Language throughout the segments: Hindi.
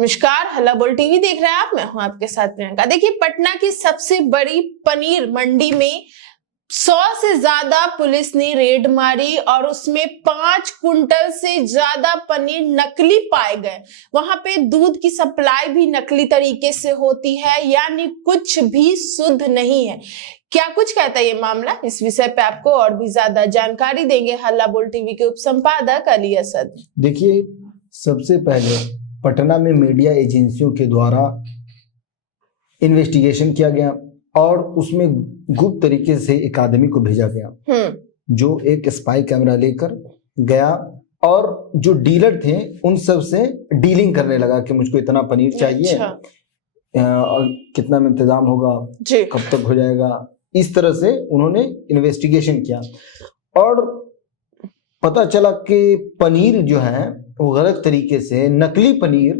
नमस्कार, हल्ला बोल टीवी देख रहे हैं आप। मैं हूं आपके साथ प्रियंका। देखिए, पटना की सबसे बड़ी पनीर मंडी में 100 से ज्यादा पुलिस ने रेड मारी और उसमें 5 कुंटल से ज्यादा पनीर नकली पाए गए। वहां पे दूध की सप्लाई भी नकली तरीके से होती है, यानी कुछ भी शुद्ध नहीं है। क्या कुछ कहता है ये मामला, इस विषय पे आपको और भी ज्यादा जानकारी देंगे हल्ला बोल टीवी के उप संपादक अली असद। देखिए, सबसे पहले पटना में मीडिया एजेंसियों के द्वारा इन्वेस्टिगेशन किया गया और उसमें गुप्त तरीके से एक आदमी को भेजा गया जो एक स्पाई कैमरा लेकर गया और जो डीलर थे उन सब से डीलिंग करने लगा कि मुझको इतना पनीर चाहिए। और कितना में इंतजाम होगा, कब तक हो जाएगा। इस तरह से उन्होंने इन्वेस्टिगेशन किया और पता चला कि पनीर जो है वो गलत तरीके से नकली पनीर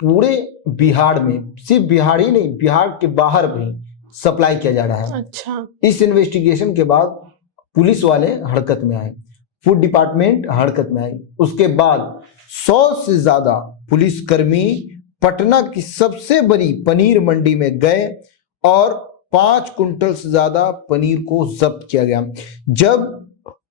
पूरे बिहार में, सिर्फ बिहार ही नहीं, बिहार के बाहर भी सप्लाई किया जा रहा है। अच्छा। इस इन्वेस्टिगेशन के बाद पुलिस वाले हरकत में आए, फूड डिपार्टमेंट हरकत में आई। उसके बाद 100 से ज्यादा पुलिसकर्मी पटना की सबसे बड़ी पनीर मंडी में गए और 5 कुंटल से ज्यादा पनीर को जब्त किया गया। जब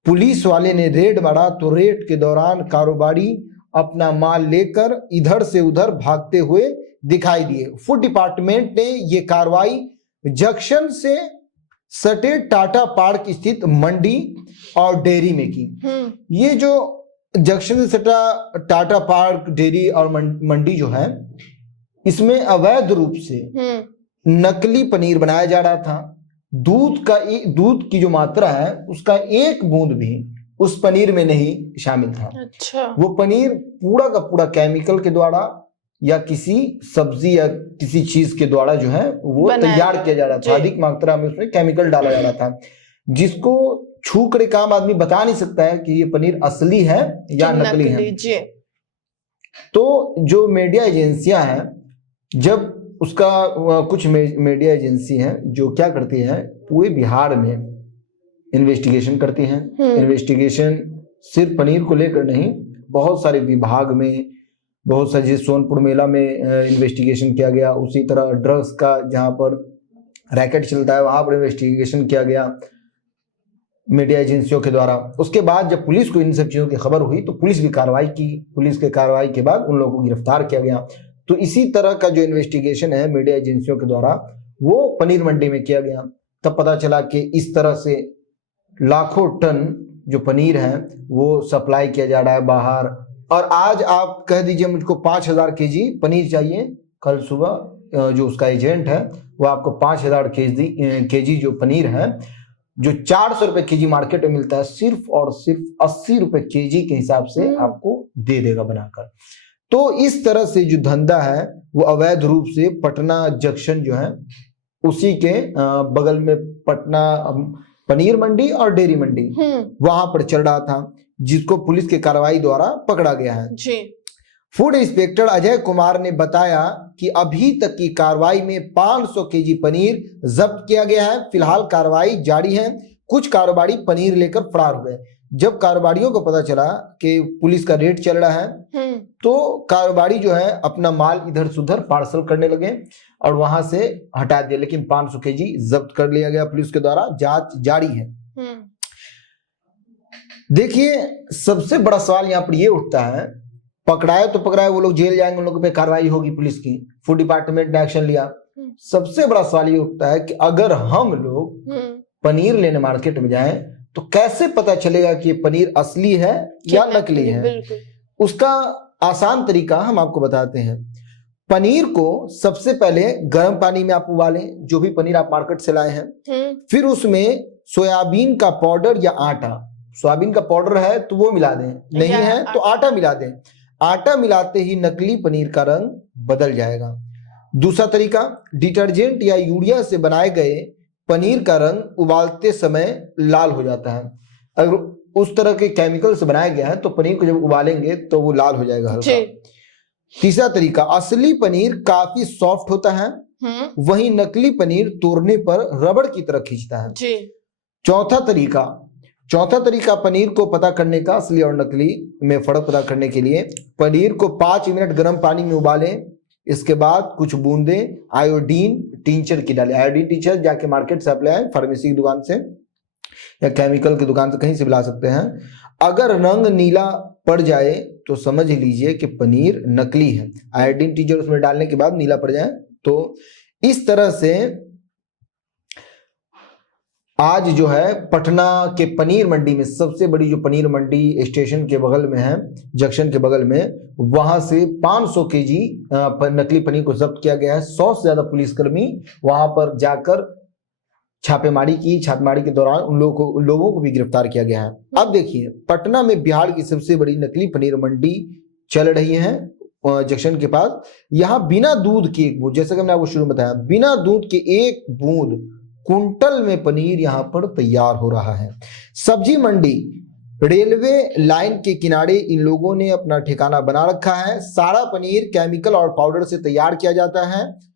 पुलिस वाले ने रेड मारा तो रेड के दौरान कारोबारी अपना माल लेकर इधर से उधर भागते हुए दिखाई दिए। फूड डिपार्टमेंट ने ये कार्रवाई जंक्शन से सटे टाटा पार्क स्थित मंडी और डेयरी में की। ये जो जंक्शन से सटा टाटा पार्क, डेयरी और मंडी जो है, इसमें अवैध रूप से नकली पनीर बनाया जा रहा था। दूध की जो मात्रा है उसका एक बूंद भी उस पनीर में नहीं शामिल था। अच्छा। वो पनीर पूरा का पूरा केमिकल के द्वारा या किसी सब्जी या किसी चीज के द्वारा जो है वो तैयार किया जा रहा था। अधिक मात्रा में उसमें केमिकल डाला जा रहा था, जिसको छू कर एक आम आदमी बता नहीं सकता है कि ये पनीर असली है या नकली है। तो जो मीडिया एजेंसियां हैं, जब उसका कुछ मीडिया एजेंसी हैं जो क्या करती है, पूरे बिहार में इन्वेस्टिगेशन करती हैं। इन्वेस्टिगेशन सिर्फ पनीर को लेकर नहीं, बहुत सारे विभाग में, बहुत सारे, सोनपुर मेला में इन्वेस्टिगेशन किया गया। उसी तरह ड्रग्स का जहां पर रैकेट चलता है वहां पर इन्वेस्टिगेशन किया गया मीडिया एजेंसियों के द्वारा। उसके बाद जब पुलिस को इन सब चीजों की खबर हुई तो पुलिस भी कार्रवाई की। पुलिस के कार्रवाई के बाद उन लोगों को गिरफ्तार किया गया। तो इसी तरह का जो इन्वेस्टिगेशन है मीडिया एजेंसियों के द्वारा वो पनीर मंडी में किया गया। तब पता चला कि इस तरह से लाखों टन जो पनीर है वो सप्लाई किया जा रहा है बाहर। और आज आप कह दीजिए मुझको 5000 केजी पनीर चाहिए, कल सुबह जो उसका एजेंट है वो आपको 5000 केजी जो पनीर है, जो 400 रुपए केजी मार्केट में मिलता है, सिर्फ और सिर्फ 80 रुपए केजी के हिसाब से आपको दे देगा बनाकर। तो इस तरह से जो धंधा है वो अवैध रूप से पटना जंक्शन जो है उसी के बगल में पटना पनीर मंडी और डेयरी मंडी वहां पर चल रहा था, जिसको पुलिस के कार्रवाई द्वारा पकड़ा गया है। जी। फूड इंस्पेक्टर अजय कुमार ने बताया कि अभी तक की कार्रवाई में 500 केजी पनीर जब्त किया गया है। फिलहाल कार्रवाई जारी है। कुछ कारोबारी पनीर लेकर फरार हुए। जब कारोबारियों को पता चला कि पुलिस का रेड चल रहा है तो कारोबारी जो है अपना माल इधर से उधर पार्सल करने लगे और वहां से हटा दिया। लेकिन 500 केजी जब्त कर लिया गया पुलिस के द्वारा, जांच जारी है। देखिए, सबसे बड़ा सवाल यहाँ पर ये उठता है, पकड़ाए तो पकड़ाए, वो लोग जेल जाएंगे, उन लोगों पे कार्रवाई होगी पुलिस की, फूड डिपार्टमेंट ने एक्शन लिया। सबसे बड़ा सवाल ये उठता है कि अगर हम लोग पनीर लेने मार्केट में जाएं तो कैसे पता चलेगा कि ये पनीर असली है या नकली है। उसका आसान तरीका हम आपको बताते हैं। पनीर को सबसे पहले गर्म पानी में आप उबालें, जो भी पनीर आप मार्केट से लाए हैं। फिर उसमें सोयाबीन का पाउडर या आटा, सोयाबीन का पाउडर है तो वो मिला दें, नहीं है तो आटा मिला दें। आटा मिलाते ही नकली पनीर का रंग बदल जाएगा। दूसरा तरीका, डिटर्जेंट या यूरिया से बनाए गए पनीर का रंग उबालते समय लाल हो जाता है। अगर उस तरह के केमिकल से बनाया गया है तो पनीर को जब उबालेंगे तो वो लाल हो जाएगा हल्का। तीसरा तरीका, असली पनीर काफी सॉफ्ट होता है, वहीं नकली पनीर तोड़ने पर रबड़ की तरह खींचता है। चौथा तरीका पनीर को पता करने का, असली और नकली में फर्क पता करने के लिए, पनीर को 5 मिनट गर्म पानी में उबालें, इसके बाद कुछ बूंदे आयोडीन टिंचर की डाले। आयोडीन टिंचर जाके मार्केट से आप ले आए, फार्मेसी की दुकान से या केमिकल की दुकान से कहीं से भी ला सकते हैं। अगर रंग नीला पड़ जाए तो समझ लीजिए कि पनीर नकली है। आयोडीन टिंचर उसमें डालने के बाद नीला पड़ जाए तो इस तरह से आज जो है पटना के पनीर मंडी में, सबसे बड़ी जो पनीर मंडी स्टेशन के बगल में है, जंक्शन के बगल में, वहां से 500 केजी नकली पनीर को जब्त किया गया है। 100 से ज्यादा पुलिसकर्मी वहां पर जाकर छापेमारी की। छापेमारी के दौरान उन लोगों को भी गिरफ्तार किया गया है। अब देखिए, पटना में बिहार की सबसे बड़ी नकली पनीर मंडी चल रही है जंक्शन के पास। यहाँ बिना दूध के एक बूंद, जैसा कि मैंने आपको शुरू में बताया, बिना दूध के एक बूंद कुंटल में पनीर यहाँ पर तैयार हो रहा है। सब्जी मंडी, रेलवे लाइन के किनारे इन लोगों ने अपना ठिकाना बना रखा है। सारा पनीर केमिकल और पाउडर से तैयार किया जाता है।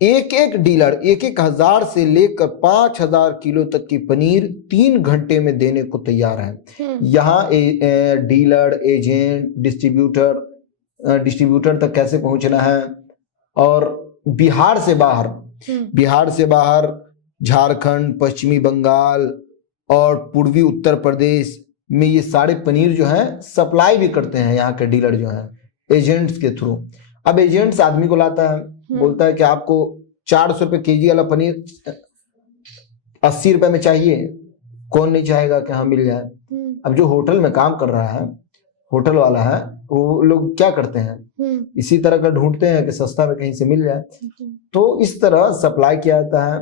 एक एक डीलर 1,000 से लेकर 5,000 किलो तक की पनीर 3 घंटे में देने को तैयार है। यहाँ डीलर, एजेंट, डिस्ट्रीब्यूटर तक कैसे पहुंचना है। और बिहार से बाहर झारखंड, पश्चिमी बंगाल और पूर्वी उत्तर प्रदेश में ये सारे पनीर जो है सप्लाई भी करते हैं यहाँ के डीलर जो है एजेंट्स के थ्रू। अब एजेंट्स आदमी को लाता है, बोलता है कि आपको 400 रुपए केजी वाला पनीर 80 रुपए में चाहिए, कौन नहीं चाहेगा कि हाँ मिल जाए। अब जो होटल में काम कर रहा है, होटल वाला है, वो लोग क्या करते हैं, इसी तरह का ढूंढते हैं कि सस्ता में कहीं से मिल जाए। तो इस तरह सप्लाई किया जाता है,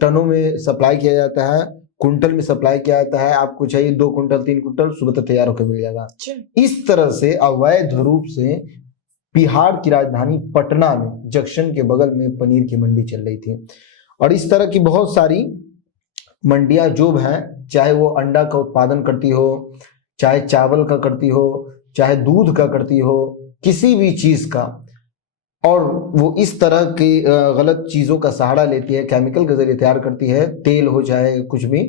टनों में सप्लाई किया जाता है, कुंटल में सप्लाई किया जाता है। आपको चाहिए 2 कुंटल 3 कुंटल, सुबह तक तैयार होकर मिल जाएगा। इस तरह से अवैध रूप से बिहार की राजधानी पटना में जंक्शन के बगल में पनीर की मंडी चल रही थी। और इस तरह की बहुत सारी मंडियां जो हैं, चाहे वो अंडा का उत्पादन करती हो, चाहे चावल का करती हो, चाहे दूध का करती हो, किसी भी चीज का, और वो इस तरह की गलत चीजों का सहारा लेती है, केमिकल के जरिए तैयार करती है, तेल हो चाहे कुछ भी,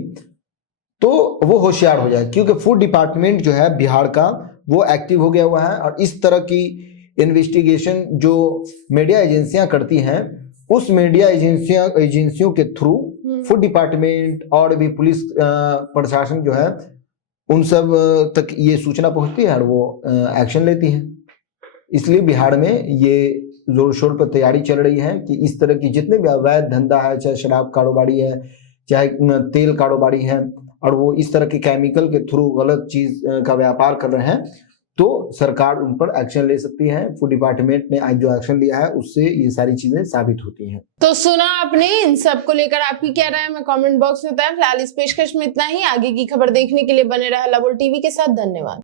तो वो होशियार हो जाए। क्योंकि फूड डिपार्टमेंट जो है बिहार का वो एक्टिव हो गया हुआ है। और इस तरह की इन्वेस्टिगेशन जो मीडिया एजेंसियां करती हैं, उस मीडिया एजेंसियों के थ्रू फूड डिपार्टमेंट और भी पुलिस प्रशासन जो है उन सब तक ये सूचना पहुंचती है और वो एक्शन लेती है। इसलिए बिहार में ये जोर शोर पर तैयारी चल रही है कि इस तरह की जितने भी अवैध धंधा है, चाहे शराब कारोबारी है, चाहे तेल कारोबारी है, और वो इस तरह के केमिकल के थ्रू गलत चीज का व्यापार कर रहे हैं, तो सरकार उन पर एक्शन ले सकती है। फूड डिपार्टमेंट ने आज जो एक्शन लिया है उससे ये सारी चीजें साबित होती हैं। तो सुना आपने, इन सब को लेकर आपकी क्या राय है हमें कमेंट बॉक्स में बताएं। फिलहाल इस पेशकश में इतना ही। आगे की खबर देखने के लिए बने रहे हल्ला बोल टीवी के साथ। धन्यवाद।